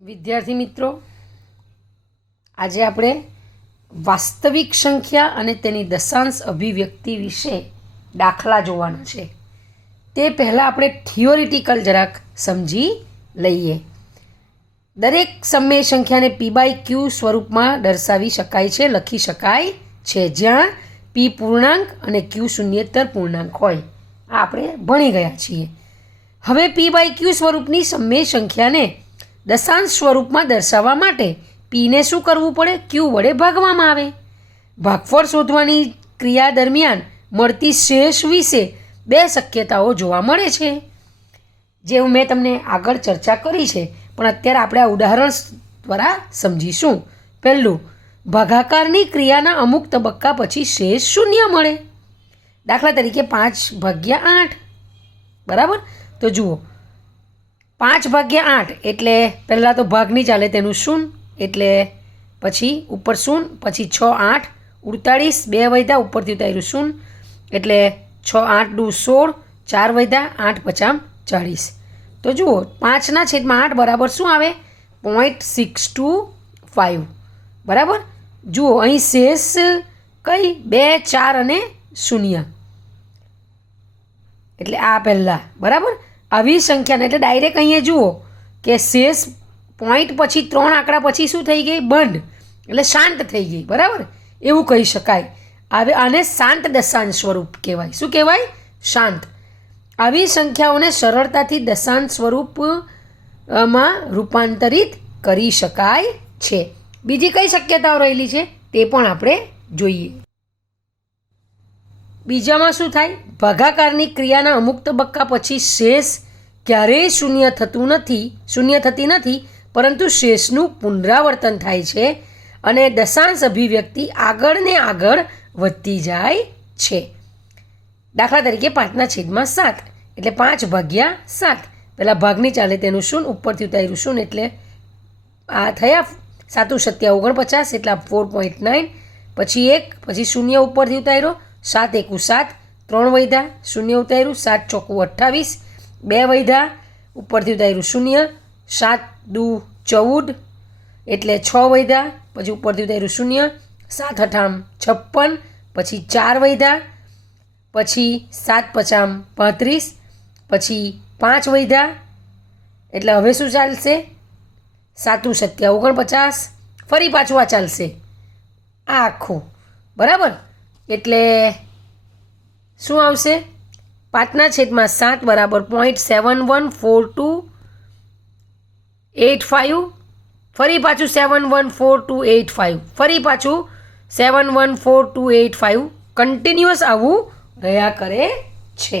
વિદ્યાર્થી મિત્રો, આજે આપણે વાસ્તવિક સંખ્યા અને તેની દશાંશ અભિવ્યક્તિ વિશે દાખલા જોવાના છે. તે પહેલાં આપણે થિયોરિટિકલ જરાક સમજી લઈએ. દરેક સમય સંખ્યાને પી બાય ક્યુ સ્વરૂપમાં દર્શાવી શકાય છે, લખી શકાય છે, જ્યાં પી પૂર્ણાંક અને ક્યુ શૂન્યેતર પૂર્ણાંક હોય. આ આપણે ભણી ગયા છીએ. હવે પી બાય ક્યુ સ્વરૂપની સમય સંખ્યાને દશાંશ સ્વરૂપમાં દર્શાવવા માટે પીને શું કરવું પડે? ક્યુ વડે ભાગવામાં આવે. ભાગફળ શોધવાની ક્રિયા દરમિયાન મળતી શેષ વિશે બે શક્યતાઓ જોવા મળે છે, જે મેં તમને આગળ ચર્ચા કરી છે, પણ અત્યારે આપણે આ ઉદાહરણ દ્વારા સમજીશું. પહેલું, ભાગાકારની ક્રિયાના અમુક તબક્કા પછી શેષ શૂન્ય મળે. દાખલા તરીકે 5/8. બરાબર? તો જુઓ, 5/8 એટલે પહેલાં તો ભાગ નહીં ચાલે, તેનું શૂન્ય, એટલે પછી ઉપર શૂન્ય, પછી 6 8 48, 2 વધ્યા, ઉપરથી ઉતાર્યું શૂન્ય, એટલે 6 8 દુ 16, 4 વધ્યા, 8 5 40. તો જુઓ, 5/8 બરાબર શું આવે? 0.625. બરાબર? જુઓ, અહીં શેષ કઈ 2 4 અને 0, એટલે આ પહેલાં. બરાબર? આવી સંખ્યાને એટલે ડાયરેક્ટ અહીંયા જુઓ કે શેષ પોઈન્ટ પછી 3 આંકડા પછી શું થઈ ગઈ? બંધ, એટલે શાંત થઈ ગઈ. બરાબર? એવું કહી શકાય. હવે આને શાંત દશાંશ સ્વરૂપ કહેવાય. શું કહેવાય? શાંત. આવી સંખ્યાઓને સરળતાથી દશાંશ સ્વરૂપમાં રૂપાંતરિત કરી શકાય છે. બીજી કઈ શક્યતાઓ રહેલી છે તે પણ આપણે જોઈએ. બીજામાં શું થાય? ભાગાકારની ક્રિયાના અમુક તબક્કા પછી શેષ ક્યારેય શૂન્ય થતી નથી, પરંતુ શેષનું પુનરાવર્તન થાય છે અને દશાંશ અભિવ્યક્તિ આગળ ને આગળ વધતી જાય છે. દાખલા તરીકે 5/7, એટલે 5/7. પહેલાં ભાગની ચાલે, તેનું શૂન્ય, ઉપરથી ઉતાર્યું શૂન્ય, એટલે આ થયા 7 7 49, એટલે 4.9, પછી 1, પછી શૂન્ય ઉપરથી ઉતાર્યો, 7 1 7, 3 વધ્યા, શૂન્ય ઉતાર્યું, 7 ચોકું 28, 2 વધ્યા, ઉપરથી ઉતાર્યું શૂન્ય, 7 દુ 14, એટલે 6 વધ્યા, પછી ઉપરથી ઉતાર્યું શૂન્ય, 7 8 56, પછી 4 વધ્યા, પછી 7 5 35, પછી 5 વધ્યા, એટલે હવે શું ચાલશે? 7 7 49, ફરી પાછું આ ચાલશે, આ આખું. બરાબર? એટલે શું આવશે? 5/7 બરાબર 0.714285, ફરી પાછું 714285, ફરી પાછું 714285, કન્ટિન્યુઅસ આવું રહ્યા કરે છે.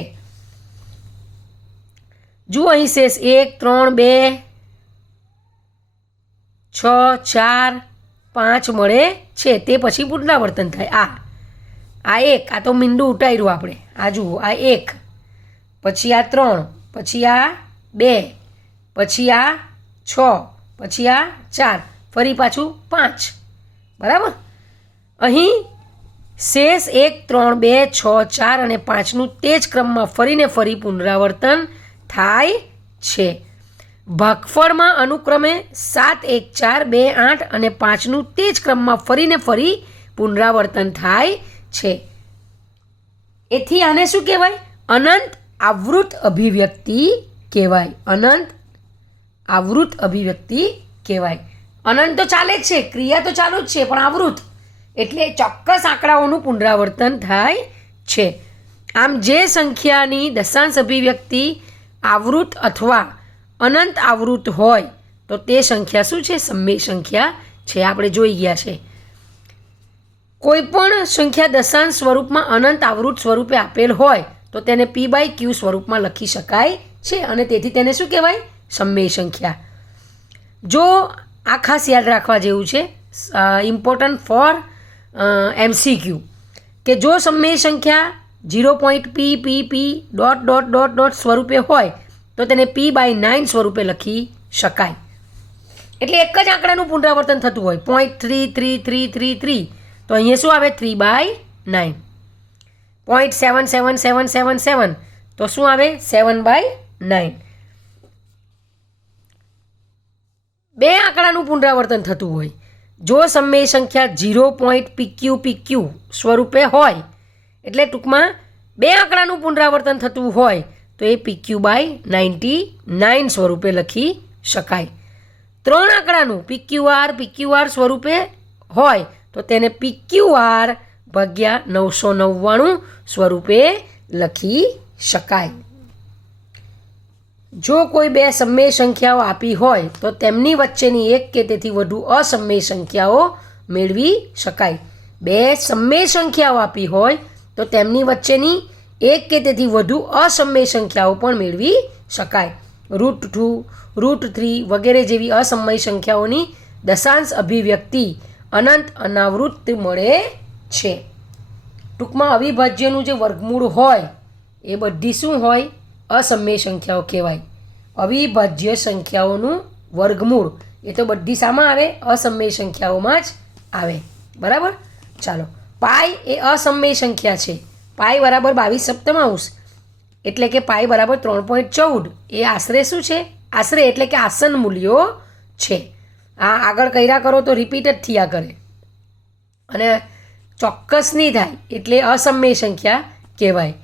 જુઓ, અહીં શેષ 1 3 2 6 4 5 મળે છે. તે પછી પુનરાવર્તન થાય. આ 1, આ તો મીંડું ઉટાર્યું આપણે. આ જુઓ, આ 1, પછી આ 3, પછી આ 2, પછી આ 6, પછી આ 4, ફરી પાછું 5. બરાબર? અહીં શેષ 1 3 2 6 4 અને 5નું તે જ ક્રમમાં ફરીને ફરી પુનરાવર્તન થાય છે. ભાગફળમાં અનુક્રમે 7 1 4 2 8 અને 5નું તે જ ક્રમમાં ફરીને ફરી પુનરાવર્તન થાય છે. એથી આને શું કહેવાય? અનંત આવૃત અભિવ્યક્તિ કહેવાય. અનંત આવૃત અભિવ્યક્તિ કહેવાય. અનંત તો ચાલે જ છે, ક્રિયા તો ચાલુ જ છે, પણ આવૃત એટલે ચોક્કસ આંકડાઓનું પુનરાવર્તન થાય છે. આમ જે સંખ્યાની દશાંશ અભિવ્યક્તિ આવૃત અથવા અનંત આવૃત હોય તો તે સંખ્યા શું છે? સમય સંખ્યા છે. આપણે જોઈ ગયા છે. કોઈપણ સંખ્યા દશાંશ સ્વરૂપમાં અનંત આવૃત સ્વરૂપે આપેલ હોય તો તેને પી બાય ક્યુ સ્વરૂપમાં લખી શકાય છે, અને તેથી તેને શું કહેવાય? સમય સંખ્યા. જો આ ખાસ યાદ રાખવા જેવું છે, ઇમ્પોર્ટન્ટ ફોર MCQ, કે જો સમય સંખ્યા 0.p સ્વરૂપે હોય તો તેને p/9 સ્વરૂપે લખી શકાય. એટલે એક જ આંકડાનું પુનરાવર્તન થતું હોય, 0.33333, તો અહીંયા શું આવે? 3/9. 0.77777, તો શું આવે? 7/9. બે આંકડાનું પુનરાવર્તન થતું હોય, જો સમય સંખ્યા 0.pq સ્વરૂપે હોય, એટલે ટૂંકમાં 2 આંકડાનું પુનરાવર્તન થતું હોય તો એ PQ/99 સ્વરૂપે લખી શકાય. 3 આંકડાનું PQR સ્વરૂપે હોય તો તેને PQR/999 સ્વરૂપે લખી શકાય. જો કોઈ 2 સમય સંખ્યાઓ આપી હોય તો તેમની વચ્ચેની એક કે તેથી વધુ અસમય સંખ્યાઓ મેળવી શકાય. 2 સમય સંખ્યાઓ આપી હોય તો તેમની વચ્ચેની એક કે તેથી વધુ અસમય સંખ્યાઓ પણ મેળવી શકાય. √2, √3 વગેરે જેવી અસમય સંખ્યાઓની દશાંશ અભિવ્યક્તિ અનંત અનાવૃત્ત મળે છે. ટૂંકમાં અવિભાજ્યનું જે વર્ગમૂળ હોય એ બધી શું હોય? અસમય સંખ્યાઓ કહેવાય. અવિભાજ્ય સંખ્યાઓનું વર્ગમૂળ એ તો બધી શામાં આવે? અસમય સંખ્યાઓમાં જ આવે. બરાબર. ચાલો, પાઈ એ અસમય સંખ્યા છે. પાઈ બરાબર 22/7 એટલે કે પાઈ બરાબર 3.14. એ આશરે શું છે? આશરે એટલે કે આસન મૂલ્યો છે. આ આગળ કર્યા કરો તો રિપીટ જ થયા કરે અને ચોક્કસ નહીં થાય એટલે અસમય સંખ્યા કહેવાય.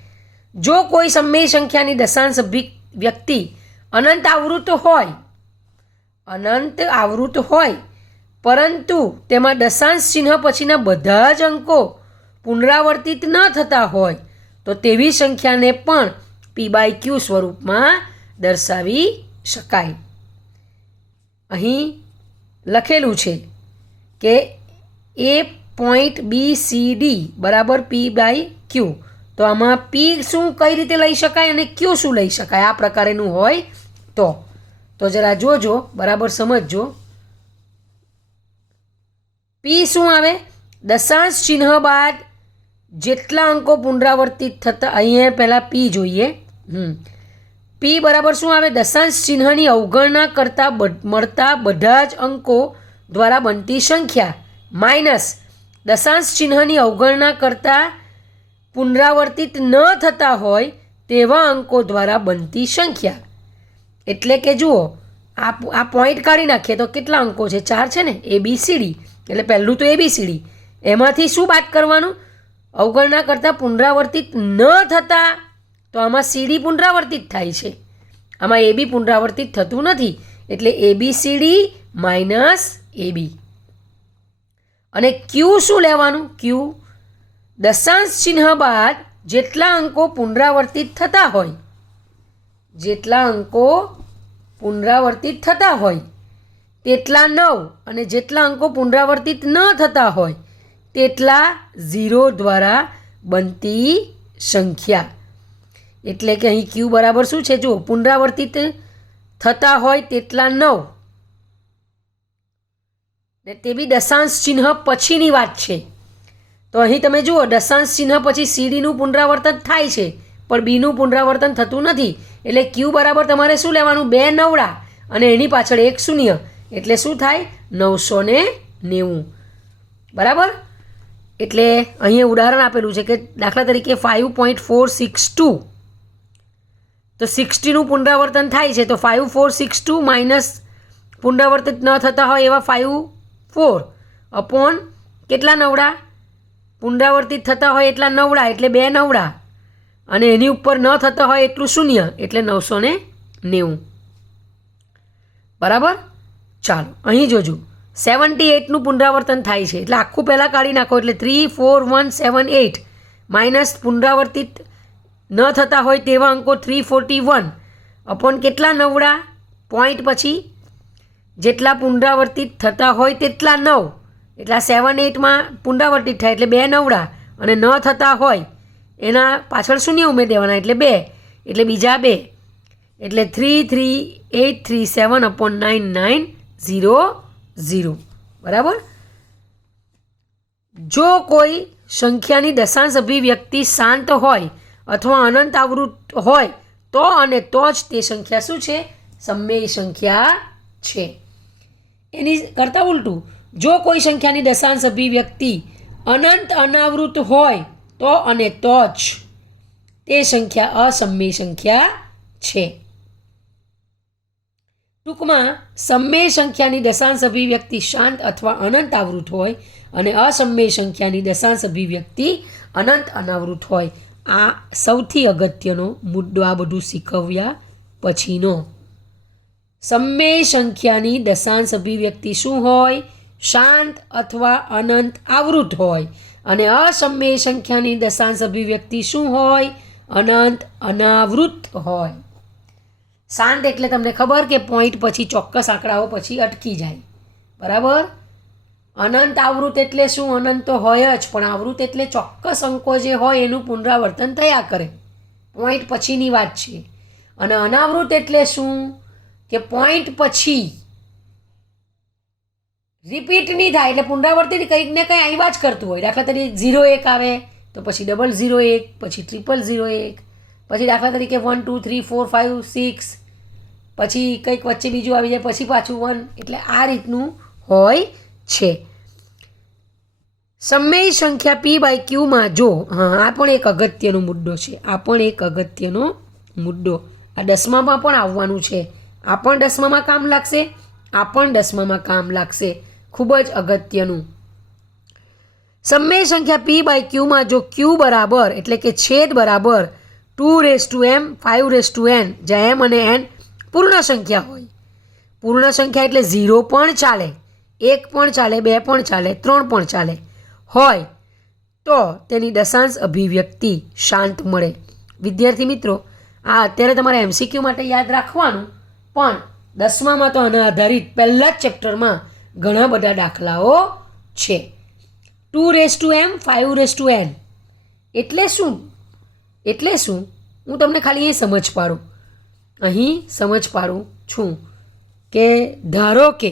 જો કોઈ સમય સંખ્યાની દશાંશ અભિવ્યક્તિ અનંત આવૃત હોય પરંતુ તેમાં દશાંશ ચિહ્ન પછીના બધા જ અંકો પુનરાવર્તિત ન થતા હોય તો તેવી સંખ્યાને પણ P/Q સ્વરૂપમાં દર્શાવી શકાય. અહીં લખેલું છે કે A.BCD બરાબર P/Q. તો આમાં P શું કઈ રીતે લઈ શકાય અને Q શું લઈ શકાય? આ પ્રકારેનું હોય તો જરા જોજો, બરાબર સમજજો. P શું આવે? દશાંશ ચિહ્ન બાદ જેટલા અંકો પુનરાવર્તિત થતા, અહીંયા પહેલાં P જોઈએ. P બરાબર શું આવે? દશાંશ ચિહ્નની અવગણના કરતાં મળતા બધા જ અંકો દ્વારા બનતી સંખ્યા માઇનસ દશાંશ ચિહ્નની અવગણના કરતાં પુનરાવર્તિત ન થતા હોય તેવા અંકો દ્વારા બનતી સંખ્યા. એટલે કે જુઓ, આ પોઈન્ટ કાઢી નાખીએ તો કેટલા અંકો છે? 4 છે ને, ABCD. એટલે પહેલું તો ABCD, એમાંથી શું બાદ કરવાનું? અવગણના કરતાં પુનરાવર્તિત ન થતા. તો આમાં CD પુનરાવર્તિત થાય છે, આમાં AB પુનરાવર્તિત થતું નથી. એટલે ABCD માઇનસ AB. અને Q શું લેવાનું? Q દશાંશ ચિહ્ન બાદ જેટલા અંકો પુનરાવર્તિત થતા હોય તેટલા 9 અને જેટલા અંકો પુનરાવર્તિત ન થતા હોય તેટલા 0 દ્વારા બનતી સંખ્યા. એટલે કે અહીં Q બરાબર શું છે? જો પુનરાવર્તિત થતા હોય તેટલા 9, ને તે બી દશાંશ ચિહ્ન પછીની વાત છે. તો અહીં તમે જુઓ, દશાંશ ચિહ્ન પછી CDનું પુનરાવર્તન થાય છે પણ Bનું પુનરાવર્તન થતું નથી. એટલે Q બરાબર તમારે શું લેવાનું? 2 નવડા અને એની પાછળ 1 શૂન્ય. એટલે શું થાય? 990. બરાબર. એટલે અહીંયા ઉદાહરણ આપેલું છે કે દાખલા તરીકે 5.462, તો 60નું પુનરાવર્તન થાય છે તો 5462 માઇનસ પુનરાવર્તિત ન થતા હોય એવા 54 અપોન કેટલા નવડા? પુનરાવર્તિત થતા હોય એટલા નવડા, એટલે 2 નવડા અને એની ઉપર ન થતા હોય એટલું શૂન્ય, એટલે 990. બરાબર. ચાલો, અહીં જોજો, 78નું પુનરાવર્તન થાય છે એટલે આખું પહેલાં કાઢી નાખો. એટલે 34178 માઇનસ પુનરાવર્તિત ન થતા હોય તેવા અંકો 341 અપોન કેટલા નવડા? પોઈન્ટ પછી જેટલા પુનરાવર્તિત થતા હોય તેટલા 9. એટલે આ 78માં પુનરાવર્તિત થાય એટલે 2 નવડા અને ન થતા હોય એના પાછળ શૂન્ય ઉમેરી દેવાના એટલે 2, એટલે બીજા 2, એટલે 33837 અપોન 9900. બરાબર. જો કોઈ સંખ્યાની દશાંશ અભિવ્યક્તિ શાંત હોય અથવા અનંત આવૃત હોય તો અને તો જ તે સંખ્યા શું છે? સમય સંખ્યા છે. એની કરતાં ઉલટું, જો કોઈ સંખ્યાની દશાંશ અભિવ્યક્તિ અનંત અનાવૃત હોય તો અને તો જ તે સંખ્યા અસમય સંખ્યા છે. ટૂંકમાં સમમેય સંખ્યાની દશાંશ અભિવ્યક્તિ શાંત અથવા અનંત આવૃત હોય અને અસમમેય સંખ્યાની દશાંશ અભિવ્યક્તિ અનંત અનાવૃત હોય. આ સૌથી અગત્યનો મુદ્દો આ બધું શીખવ્યા પછીનો. સમમેય સંખ્યાની દશાંશ અભિવ્યક્તિ શું હોય? શાંત અથવા અનંત આવૃત હોય. અને અસમમેય સંખ્યાની દશાંશ અભિવ્યક્તિ શું હોય? અનંત અનાવૃત હોય. શાંત એટલે તમને ખબર કે પોઈન્ટ પછી ચોક્કસ આંકડાઓ પછી અટકી જાય, બરાબર. અનંત આવૃત એટલે શું? અનંત તો હોય જ, પણ આવૃત એટલે ચોક્કસ અંકો જે હોય એનું પુનરાવર્તન થયા કરે, પોઈન્ટ પછીની વાત છે. અને અનાવૃત એટલે શું? કે પોઈન્ટ પછી રિપીટ નહીં થાય, એટલે પુનરાવર્તન કંઈક ને કંઈ આવ્યા જ કરતું હોય. દાખલા તરીકે 0 1 આવે તો પછી 001, પછી 001, પછી દાખલા તરીકે 1 2 3 4 5 6, પછી કંઈક વચ્ચે બીજું આવી જાય, પછી પાછું 1. એટલે આ રીતનું હોય છે. સમમેય સંખ્યા p/q જો, આ પણ એક અગત્યનો મુદ્દો છે. આ પણ એક અગત્યનો મુદ્દો આ દસમામાં પણ આવવાનું છે. આ પણ દસમામાં કામ લાગશે, આ પણ દસમામાં કામ લાગશે. ખૂબ જ અગત્યનું. સમમેય સંખ્યા p/q જો q બરાબર એટલે કે છેદ બરાબર 2m 5n, જ્યાં m અને n પૂર્ણ સંખ્યા હોય. પૂર્ણ સંખ્યા એટલે 0 પણ ચાલે, 1 પણ ચાલે, 2 પણ ચાલે, 3 પણ ચાલે હોય તો તેની દશાંશ અભિવ્યક્તિ શાંત મળે. વિદ્યાર્થી મિત્રો, આ અત્યારે તમારે MCQ માટે યાદ રાખવાનું, પણ દસમામાં તો આના આધારિત પહેલા જ ચેપ્ટરમાં ઘણા બધા દાખલાઓ છે. 2m 5n એટલે શું? એટલે શું હું તમને ખાલી અહીં સમજ પાડું છું કે ધારો કે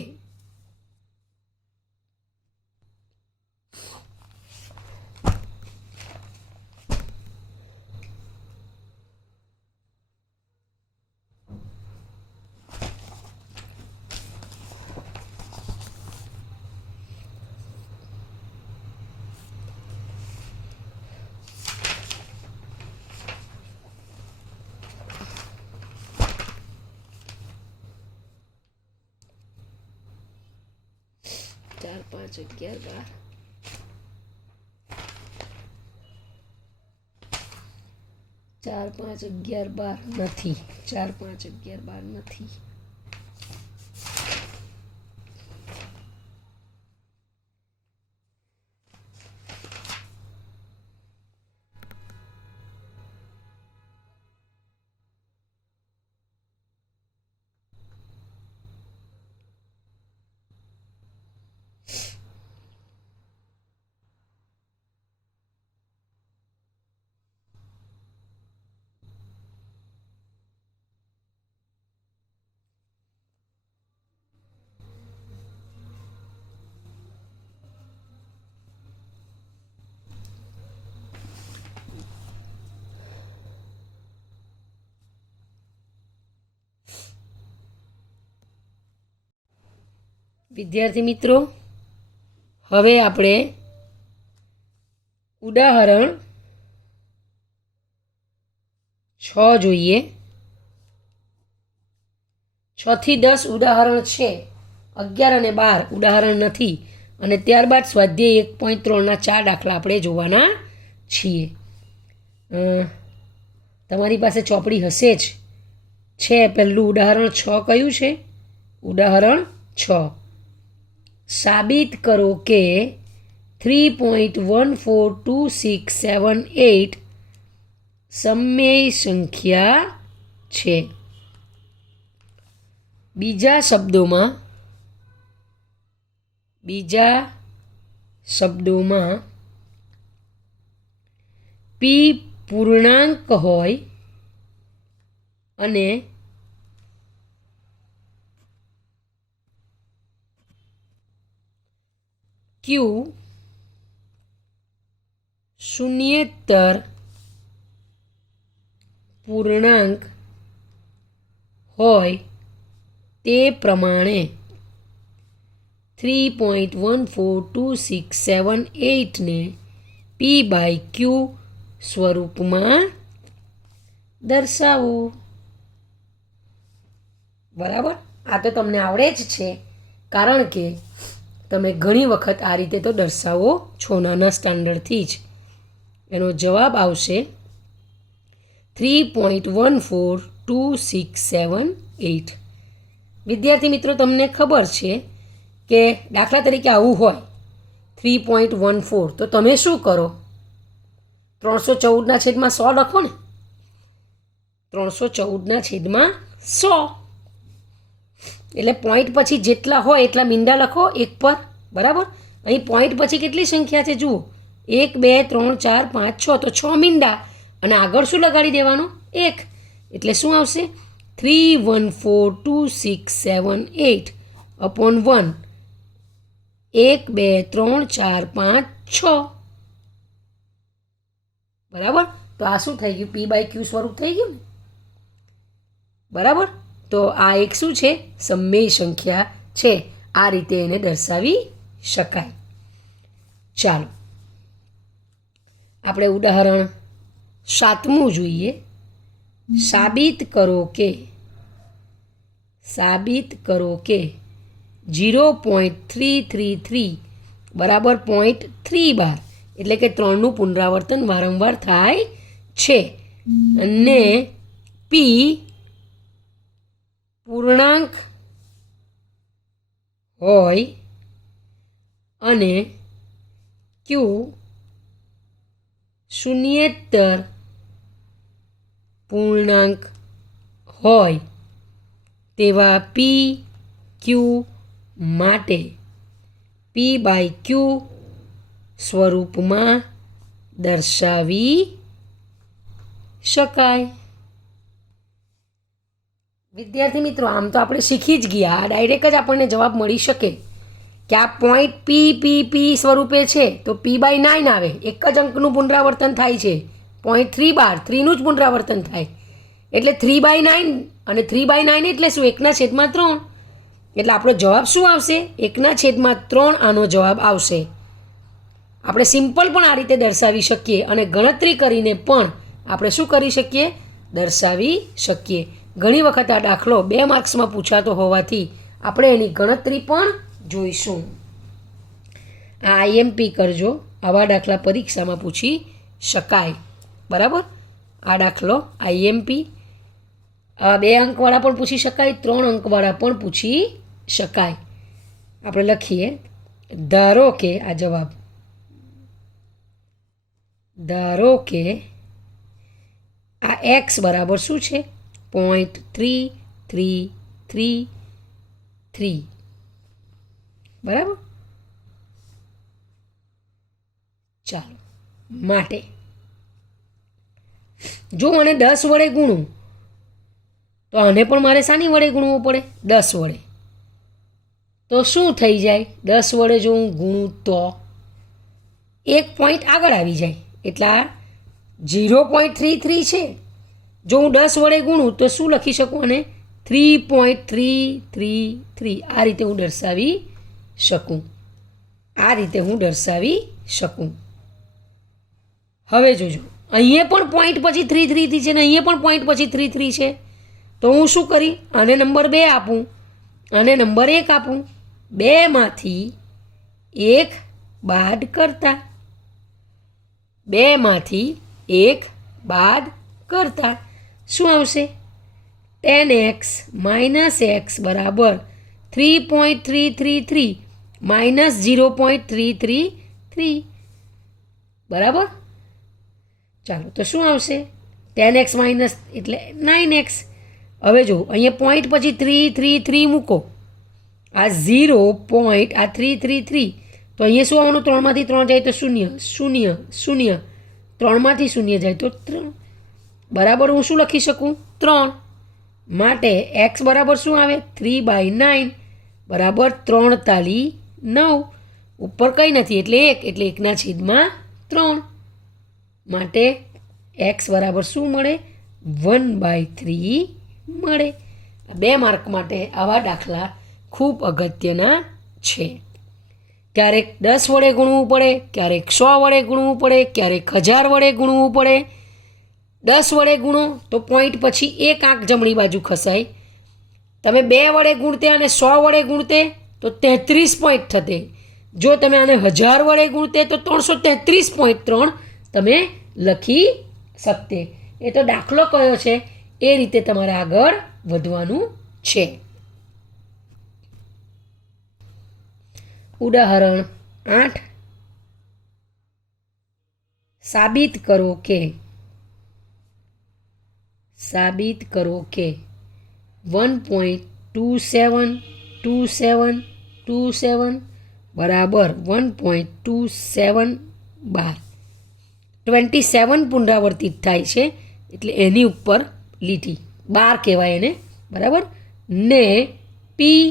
ચાર પાંચ 11 12 નથી. 4 5 11 12 નથી. વિદ્યાર્થી મિત્રો, હવે આપણે ઉદાહરણ 6 જોઈએ. 6 થી 10 ઉદાહરણ છે, 11 અને 12 ઉદાહરણ નથી. અને ત્યારબાદ સ્વાધ્યાય 1.3ના 4 દાખલા આપણે જોવાના છીએ. તમારી પાસે ચોપડી હશે જ છે. પહેલું ઉદાહરણ 6 કયું છે? ઉદાહરણ 6. સાબિત કરો કે 3.142678 સમમેય સંખ્યા છે. બીજા શબ્દોમાં p પૂર્ણાંક હોય અને q શૂન્યેતર પૂર્ણાંક હોય તે પ્રમાણે 3.142678 ને p/q સ્વરૂપમાં દર્શાવો. બરાબર. આ તો તમને આવડે જ છે, કારણ કે તમે ઘણી વખત આ રીતે તો દર્શાવો છો નાના સ્ટાન્ડર્ડથી જ. એનો જવાબ આવશે 3.142678. વિદ્યાર્થી મિત્રો, તમને ખબર છે કે દાખલા તરીકે આવું હોય 3.14, તો તમે શું કરો? 314/100 લખો ને. 314/100 એટલે પોઈન્ટ પછી જેટલા હોય એટલા મીંડા લખો એક પર, બરાબર. અહીં પોઈન્ટ પછી કેટલી સંખ્યા છે જુઓ, 1 2 3 4 5 6, તો 6 મીંડા અને આગળ શું લગાડી દેવાનું? 1. એટલે શું આવશે? 3142678 upon 1. 1 2 3 4 5 6, બરાબર. તો આ શું થઈ ગયું? P/Q સ્વરૂપ થઈ ગયું ને, બરાબર. તો આ એક શું છે? સમમેય સંખ્યા છે. આ રીતે એને દર્શાવી શકાય. ચાલો આપણે ઉદાહરણ 7મું જોઈએ. સાબિત કરો કે 0.333 બરાબર 0.3 એટલે કે 3નું પુનરાવર્તન વારંવાર થાય છે અને P પૂર્ણાંક હોય અને Q શૂન્યેતર પૂર્ણાંક હોય તેવા PQ માટે P/Q સ્વરૂપમાં દર્શાવી શકાય. વિદ્યાર્થી મિત્રો, આમ તો આપણે શીખી જ ગયા, આ ડાયરેક્ટ જ આપણને જવાબ મળી શકે કે આ પોઈન્ટ P સ્વરૂપે છે તો P/9 આવે. એક જ અંકનું પુનરાવર્તન થાય છે. 0.3 3નું જ પુનરાવર્તન થાય એટલે 3/9, અને 3/9 એટલે શું? 1/3. એટલે આપણો જવાબ શું આવશે? 1/3 આનો જવાબ આવશે. આપણે સિમ્પલ પણ આ રીતે દર્શાવી શકીએ અને ગણતરી કરીને પણ આપણે શું કરી શકીએ? દર્શાવી શકીએ. ઘણી વખત આ દાખલો 2 માર્ક્સમાં પૂછાતો હોવાથી આપણે એની ગણતરી પણ જોઈશું. આ IMP કરજો, આવા દાખલા પરીક્ષામાં પૂછી શકાય, બરાબર. આ દાખલો IMP 2 અંકવાળા પણ પૂછી શકાય, 3 અંકવાળા પણ પૂછી શકાય. આપણે લખીએ, ધારો કે આ જવાબ, ધારો કે આ x બરાબર શું છે? 0.3333, બરાબર. ચાલો, માટે જો મને 10 વડે ગુણું તો આને પણ મારે શાની વડે ગુણવું પડે? 10 વડે. તો શું થઈ જાય? 10 વડે જો હું ગુણું તો 1 પોઈન્ટ આગળ આવી જાય. એટલે આ 0.33 છે. જો હું 10 વડે ગુણું તો શું લખી શકું? અને 3.333 આ રીતે હું દર્શાવી શકું. હવે જોજો, અહીંયા પણ પોઈન્ટ પછી 33 છે ને અહીંયા પણ પોઈન્ટ પછી 33 છે. તો હું શું કરી? આને નંબર 2 આપું, આને નંબર 1 આપું. 2માંથી 1 બાદ કરતા, 2માંથી 1 બાદ કરતા શું આવશે? 10x - x બરાબર 3.333 માઇનસ 0.333, બરાબર. ચાલો, તો શું આવશે? 10x માઇનસ એટલે 9x. હવે જો અહીંયા પોઈન્ટ પછી 333 મૂકો, આ 0 પોઈન્ટ આ 333, તો અહીંયા શું આવવાનું? 3માંથી 3 જાય તો 0 0 0, 3માંથી 0 જાય તો 3, બરાબર. હું શું લખી શકું? 3. માટે x બરાબર શું આવે? 3/9 બરાબર 3 તાલી 9. ઉપર કંઈ નથી એટલે 1, એટલે 1/3. માટે x બરાબર શું મળે? 1/3 મળે. 2 માર્ક માટે આવા દાખલા ખૂબ અગત્યના છે. ક્યારેક 10 વડે ગુણવું પડે, ક્યારેક 100 વડે ગુણવું પડે, ક્યારેક 1000 વડે ગુણવું પડે. 10 વડે ગુણો તો પોઈન્ટ પછી 1 આંક જમણી બાજુ ખસાય. તમે 2 વડે ગુણતે અને 100 વડે ગુણતે તો 33 પોઈન્ટ થતે. જો તમે આને 1000 વડે ગુણતે તો 333.3 તમે લખી શકતે. એ તો દાખલો કયો છે એ રીતે તમારે આગળ વધવાનું છે. ઉદાહરણ 8. સાબિત કરો કે 1.272727 બરાબર 1.27 બાર 27 પુનરાવર્તિત થાય છે એટલે એની ઉપર લીટી બાર કહેવાય એને, બરાબર. ને પી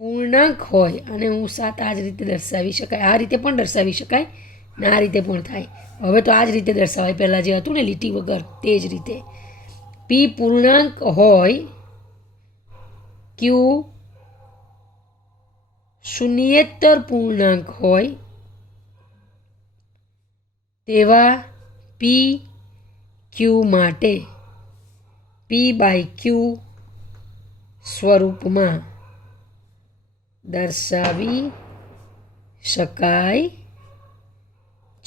પૂર્ણાંક હોય અને હું 7 આ જ રીતે દર્શાવી શકાય, આ રીતે પણ દર્શાવી શકાય ને આ રીતે પણ થાય. હવે તો આ જ રીતે દર્શાવાય, પહેલાં જે હતું ને લીટી વગર તે જ રીતે. પી પૂર્ણાંક હોય, ક્યુ શૂન્યેતર પૂર્ણાંક હોય તેવા પી ક્યુ માટે P/Q સ્વરૂપમાં દર્શાવી શકાય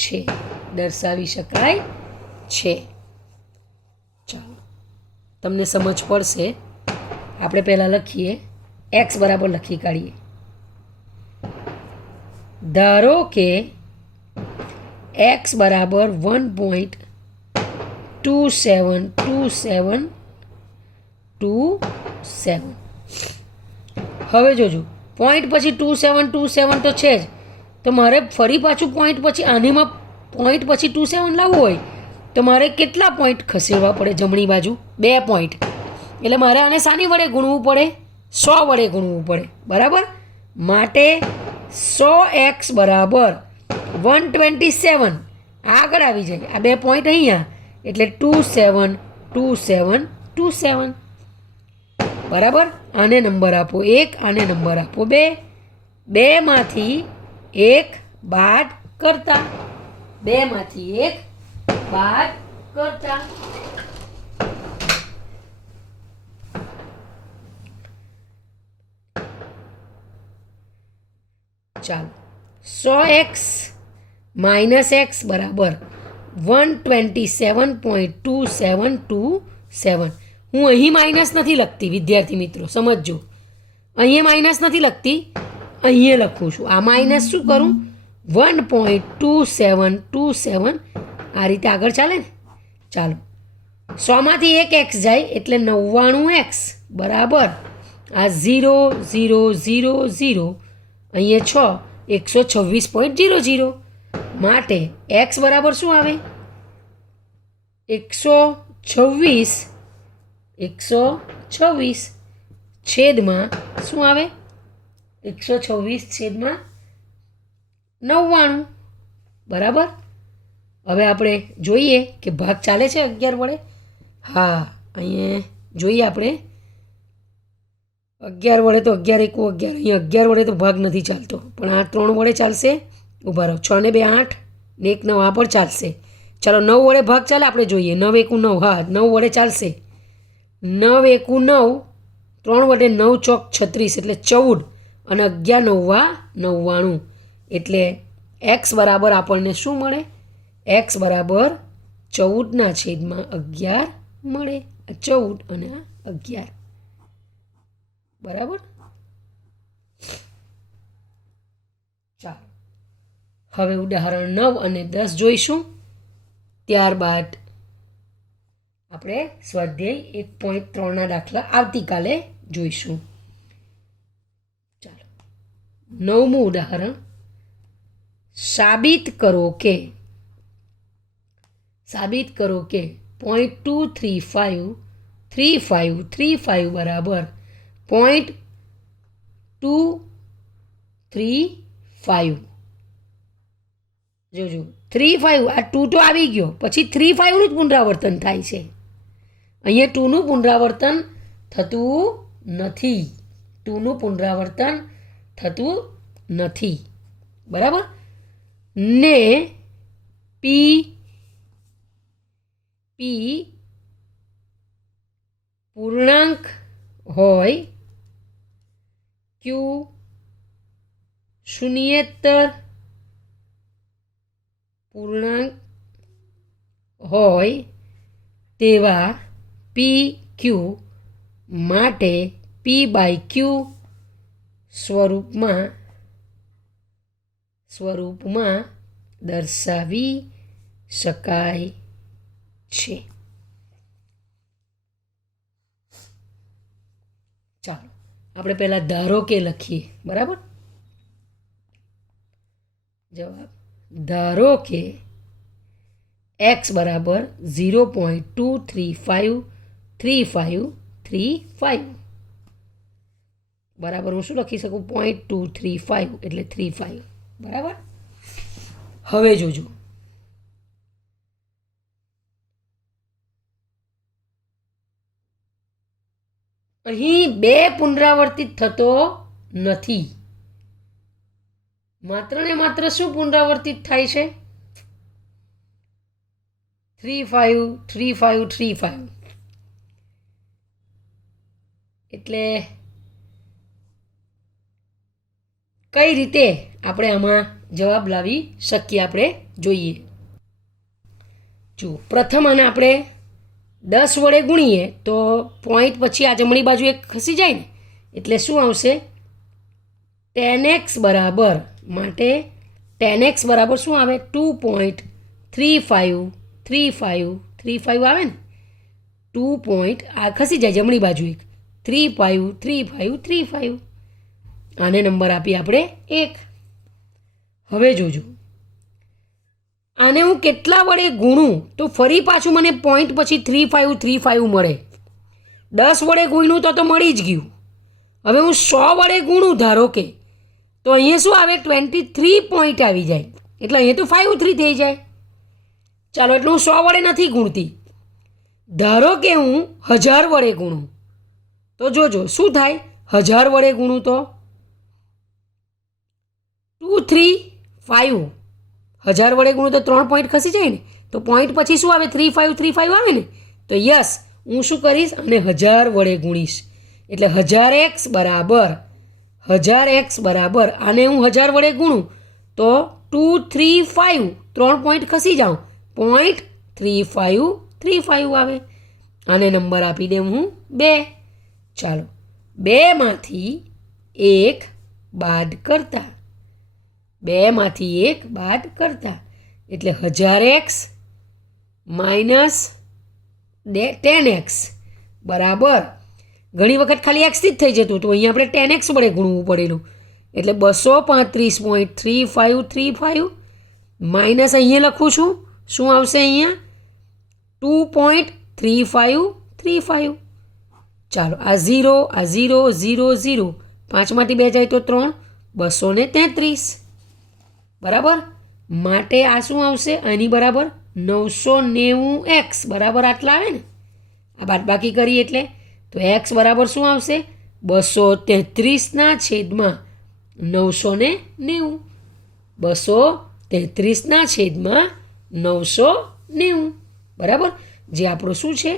છે. ચાલો તમને સમજ પડશે. આપણે પહેલાં લખીએ, x બરાબર લખી કાઢીએ. ધારો કે x બરાબર 1.272727. હવે જોજો, પોઈન્ટ પછી 2727 તો છે જ, તો મારે ફરી પાછું પોઈન્ટ પછી આનીમાં પોઈન્ટ પછી 27 લાવવું હોય તો મારે કેટલા પોઈન્ટ ખસેડવા પડે? જમણી બાજુ 2 પોઈન્ટ. એટલે મારે આને શાની વડે ગુણવું પડે? 100 વડે ગુણવું પડે, બરાબર. માટે 100x બરાબર 127 આગળ આવી જાય, આ 2 પોઈન્ટ અહીંયા, એટલે 272727 બરાબર. આને નંબર આપો 1, આને નંબર આપો 2. 2 માંથી 1 બાદ કરતા, 2 માંથી 1 બાદ કરતા. ચાલો, 100x માઇનસ x બરાબર 127.2727. હું અહીં માઇનસ નથી લખતી વિદ્યાર્થી મિત્રો, સમજજો. અહીંયા માઇનસ નથી લખતી, અહીંયા લખું છું. આ માઇનસ શું કરું? 1.2727 આ રીતે આગળ ચાલે ને. ચાલો, 100 માંથી 1 x જાય એટલે 99x બરાબર આ 0 0 0 0 અહીંયા 6 126.00. માટે x બરાબર શું આવે? 126 છેદમાં શું આવે? 126 છેદમાં 99, બરાબર. હવે આપણે જોઈએ કે ભાગ ચાલે છે 11 વડે. હા, અહીંયા જોઈએ આપણે 11 વડે તો 11 × 1 = 11. અહીંયા 11 વડે તો ભાગ નથી ચાલતો, પણ આ 3 વડે ચાલશે. ઊભા રહો, 6 ને 2 8 ને 1 9 આ પણ ચાલશે. ચાલો 9 વડે ભાગ ચાલે, આપણે જોઈએ. 9 × 1 = 9. હા, 9 વડે ચાલશે. 9 × 1 = 9, 3 વડે 9 × 4 = 36 એટલે 14 અને 11 × 9 = 99. એટલે x બરાબર આપણને શું મળે? x બરાબર 14/11 મળે. 14 અને 11 બરાબર. ચાલો, હવે ઉદાહરણ 9 અને 10 જોઈશું. ત્યારબાદ આપણે સ્વાધ્યાય 1.3 દાખલા આવતીકાલે જોઈશું. ચાલો, 9મું ઉદાહરણ. સાબિત કરો કે 0.2353535 બરાબર 0.235. જોજો 35, આ 2 તો આવી ગયો, પછી 35નું જ પુનરાવર્તન થાય છે. અહીંયા 2નું પુનરાવર્તન થતું નથી. બરાબર. ને પી પૂર્ણાંક હોય, ક્યુ શૂન્યેતર પૂર્ણાંક હોય તેવા પી ક્યુ માટે પી બાય ક્યુ સ્વરૂપમાં દર્શાવી શકાય છે. ચાલો આપણે પહેલાં ધારો કે લખીએ. બરાબર, જવાબ ધારો કે x બરાબર 0.2353535 બરાબર હું શું લખી શકું 0.235 એટલે 35. બરાબર, હવે જોજો અહીં 2 પુનરાવર્તિત થતો નથી, માત્ર ને માત્ર શું પુનરાવર્તિત થાય છે 35 35 35. એટલે કઈ રીતે આપણે આમાં જવાબ લાવી શકીએ આપણે જોઈએ. જો પ્રથમ આને આપણે 10 વડે ગુણીએ તો પોઈન્ટ પછી આ જમણી બાજુ એક ખસી જાય ને એટલે શું આવશે 10x બરાબર, માટે 10x બરાબર શું આવે 2.353535 આવે ને 2. આ ખસી જાય જમણી બાજુ એક 353535. આને નંબર આપીએ આપણે 1. હવે જોજો આને હું કેટલા વડે ગુણું તો ફરી પાછું મને પોઈન્ટ પછી 3535 મળે. 10 વડે ગુણ્યું તો મળી જ ગયું. હવે હું 100 વડે ગુણું ધારો કે તો અહીંયા શું આવે 23 પોઈન્ટ આવી જાય એટલે અહીંયા તો 53 થઈ જાય. ચાલો એટલે હું 100 વડે નથી ગુણતી. ધારો કે હું 1000 વડે ગુણું તો જોજો શું થાય 1000 વડે ગુણું તો 235. 1000 વડે ગુણું તો 3 પોઈન્ટ ખસી જાય ને તો પોઈન્ટ પછી શું આવે 3535 આવે ને તો યસ હું શું કરીશ અને 1000 વડે ગુણીશ એટલે 1000x બરાબર આને હું 1000 વડે ગુણું તો 235 3 પોઈન્ટ ખસી જાઉં 0.3535 આવે. આને નંબર આપી દઉં હું 2. ચાલો 2 માંથી 1 બાદ કરતા 2 માંથી 1 બાદ કરતા એટલે 1000x માઇનસ 10x બરાબર ઘણી વખત ખાલી x થી જ થઈ જતું તો અહીંયા આપણે 10x વડે ગુણવું પડેલું એટલે 235.3535 માઇનસ અહીંયા લખું છું શું આવશે અહીંયા 2.3535. ચાલો આ 0 0 0 5 માંથી 2 જાય તો 3 233 બરાબર. માટે આ શું આવશે આની બરાબર 990x બરાબર આટલા આવે ને આ બાદબાકી કરી એટલે તો x બરાબર શું આવશે 233/990 233/990 બરાબર જે આપણો શું છે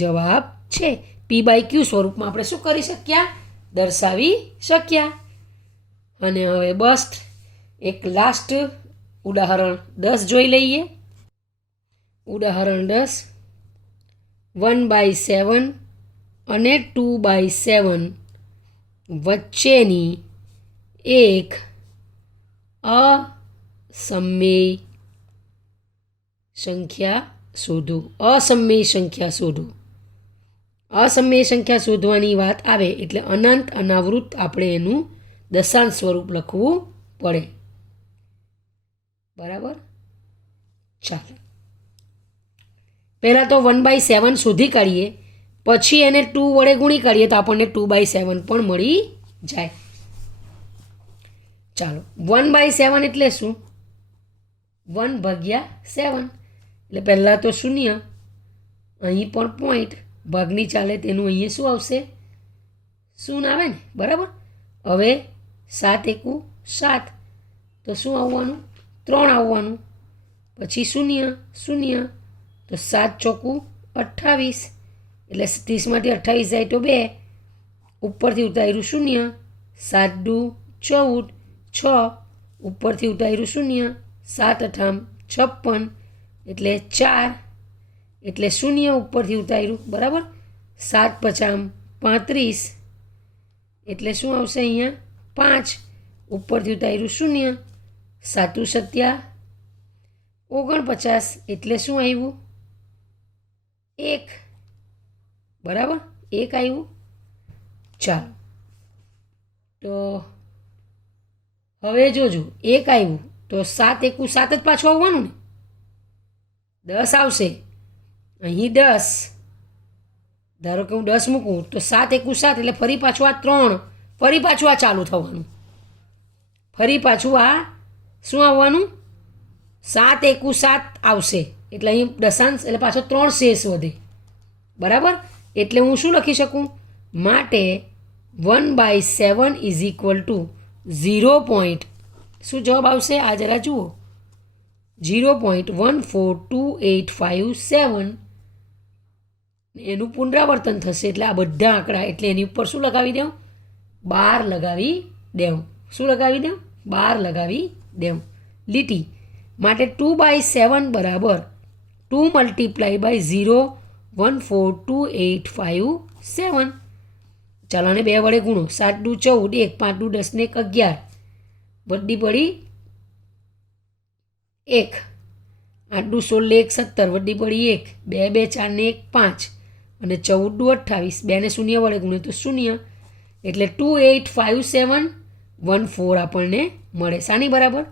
જવાબ છે. પી બાય ક્યુ સ્વરૂપમાં આપણે શું કરી શક્યા દર્શાવી શક્યા. અને હવે બસ એક લાસ્ટ ઉદાહરણ 10 જોઈ લઈએ. ઉદાહરણ 10 1/7 અને 2/7 વચ્ચેની એક અસમય સંખ્યા શોધો. અસમય સંખ્યા શોધો. અસમય સંખ્યા શોધવાની વાત આવે એટલે અનંત અનાવૃત આપણે એનું દશાંશ સ્વરૂપ લખવું પડે. બરાબર. ચાલો પહેલાં તો 1/7 શોધી કાઢીએ પછી એને 2 વડે ગુણી કાઢીએ તો આપણને 2/7 પણ મળી જાય. ચાલો 1/7 એટલે શું 1/7 એટલે પહેલાં તો 0 અહીં પણ પોઈન્ટ ભાગની ચાલે તેનું અહીંયા શું આવશે 0 આવે ને બરાબર. હવે 7 × 7 તો શું આવવાનું 3 આવવાનું પછી 0 0 તો 7 × 4 = 28 એટલે 30માંથી 28 જાય તો 2, ઉપરથી ઉતાર્યું 0, 7 દુ 14, 6, ઉપરથી ઉતાર્યું 0, 7 8 56, એટલે 4, એટલે 0 ઉપરથી ઉતાર્યું, બરાબર. 7 50 35, એટલે શું આવશે અહીંયા 5, ઉપરથી ઉતાર્યું 0, 7 7 49, એટલે શું આવ્યું 1, બરાબર, 1 આવ્યું. ચાલો તો હવે જોજો 1 આવ્યું તો 7 એકુ 7 જ પાછું આવવાનું ને, 10 આવશે અહીં 10, ધારો કે હું 10 મૂકું તો 7 એકુ 7, એટલે ફરી પાછું આ 3, ફરી પાછું આ ચાલુ થવાનું, ફરી પાછું આ શું આવવાનું 7 એકુ 7 આવશે, એટલે અહીં દશાંશ એટલે પાછો 3 શેષ વધે, બરાબર. એટલે હું શું લખી શકું, માટે 1/7 ઇઝ ઇક્વલ ટુ 0. શું જવાબ આવશે આ જરા જુઓ, 0.142857, એનું પુનરાવર્તન થશે, એટલે આ બધા આંકડા, એટલે એની ઉપર શું લગાવી દેવું, 12 લગાવી દેવું. શું લગાવી દેવું, 12 લગાવી દેવું લીટી. માટે 2/7 બરાબર 2 × 0.142857. ચાલો આને 2 વડે ગુણો, 7 દુ 14, 1 5 દુ 10 ને 11, વડ્ડી પડી 1, 8 દુ 16 ને 1 17, વડ્ડી પડી 1, 2 2 4 ને 1 5, અને 14 દુ 28, 2 ને 0 વડે ગુણે તો 0, એટલે 285714 આપણને મળે. શાની બરાબર,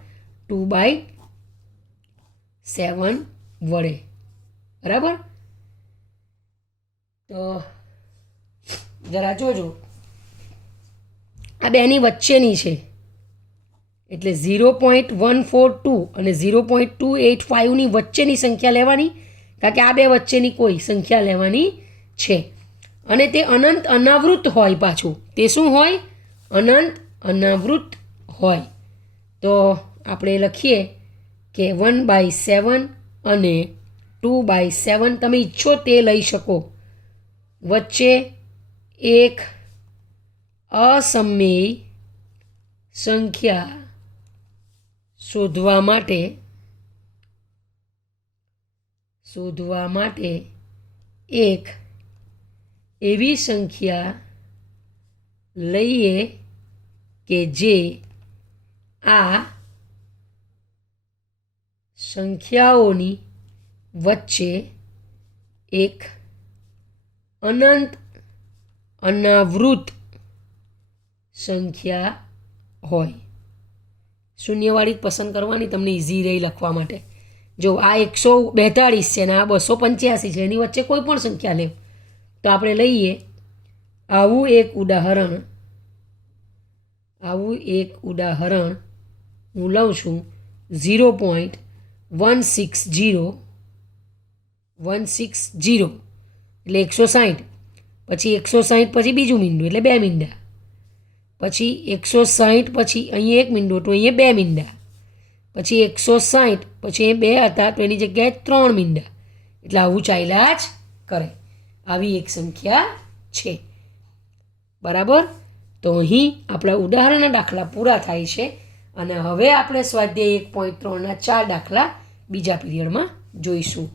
2/7 વડે, બરાબર. તો જરા જોજો આ બેની વચ્ચેની છે, એટલે 0.142 અને 0.285ની વચ્ચેની સંખ્યા લેવાની, કારણ કે આ બે વચ્ચેની કોઈ સંખ્યા લેવાની છે. અને તે અનંત અનાવૃત હોય, પાછું તે શું હોય, અનંત અનાવૃત હોય. તો આપણે લખીએ કે 1/7 અને 2/7 તમે ઈચ્છો તે લઈ શકો. વચ્ચે એક અસમય સંખ્યા શોધવા માટે એક એવી સંખ્યા લઈએ કે જે આ સંખ્યાઓની વચ્ચે એક અનંત અનાવૃત સંખ્યા હોય. શૂન્યવાળી પસંદ કરવાની, તમને ઇઝી રહી લખવા માટે. જો આ 142 છે ને આ 285 છે, એની વચ્ચે કોઈ પણ સંખ્યા લે તો આપણે લઈએ આવું એક ઉદાહરણ હું લઉં છું. 0.160 એટલે 160, પછી 160 પછી બીજું મીંડું એટલે 2 મીંડા, પછી 160 પછી અહીં 1 મીંડો તો અહીંયા 2 મીંડા, પછી 160 પછી અહીં 2 હતા તો એની જગ્યાએ 3 મીંડા, એટલે આવું ચાલ્યા જ કરે. આવી એક સંખ્યા છે, બરાબર. તો અહીં આપણા ઉદાહરણના દાખલા પૂરા થાય છે, અને હવે આપણે સ્વાધ્યાય 1.3ના 4 દાખલા બીજા પીરિયડમાં જોઈશું.